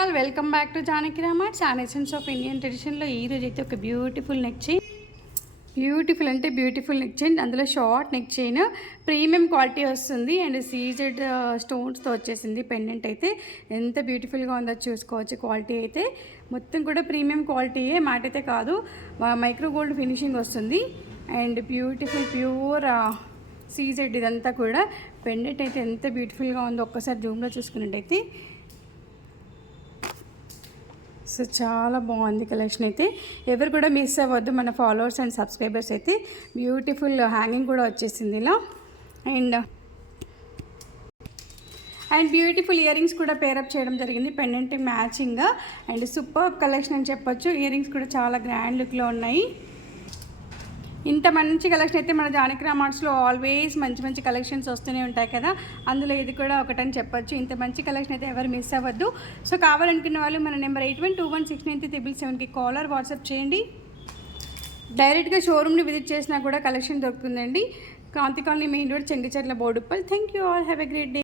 All welcome back to Janaki రామార్ట్స్ and essence of Indian ట్రెడిషన్లో ఈరోజు అయితే ఒక beautiful neck chain, beautiful neck chain, అందులో short neck chain premium quality వస్తుంది అండ్ సీజెడ్ స్టోన్స్తో వచ్చేసింది. పెండెంట్ అయితే ఎంత బ్యూటిఫుల్గా ఉందో చూసుకోవచ్చు. క్వాలిటీ అయితే మొత్తం కూడా ప్రీమియం క్వాలిటీయే, మ్యాట్ అయితే కాదు, మైక్రో గోల్డ్ ఫినిషింగ్ వస్తుంది అండ్ బ్యూటిఫుల్ ప్యూర్ సీజెడ్. ఇదంతా కూడా పెండెంట్ అయితే ఎంత బ్యూటిఫుల్గా ఉందో ఒక్కసారి జూమ్లో చూసుకున్నట్టయితే సో చాలా బాగుంది కలెక్షన్ అయితే. ఎవరు కూడా మిస్ అవ్వద్దు. మన ఫాలోవర్స్ అండ్ సబ్స్క్రైబర్స్ అయితే బ్యూటిఫుల్ హ్యాంగింగ్ కూడా వచ్చేసింది ఇలా అండ్ బ్యూటిఫుల్ ఇయర్ రింగ్స్ కూడా పేరప్ చేయడం జరిగింది పెండెంట్ మ్యాచింగ్గా అండ్ సూపర్ కలెక్షన్ అని చెప్పొచ్చు. ఇయర్ రింగ్స్ కూడా చాలా గ్రాండ్ లుక్లో ఉన్నాయి. ఇంత మంచి కలెక్షన్ అయితే మన జానకి రామార్ట్స్లో ఆల్వేస్ మంచి కలెక్షన్స్ వస్తూనే ఉంటాయి కదా, అందులో ఇది కూడా ఒకటని చెప్పొచ్చు. ఇంత మంచి కలెక్షన్ అయితే ఎవరు మిస్ అవ్వద్దు. సో కావాలనుకున్న వాళ్ళు మన నెంబర్ 81216937కి కాలర్ వాట్సాప్ చేయండి. డైరెక్ట్గా షోరూమ్ని విజిట్ చేసినా కూడా కలెక్షన్ దొరుకుతుందండి. Kranti colony main road, Chengicherla, Boduppal. Thank you all, have a great day.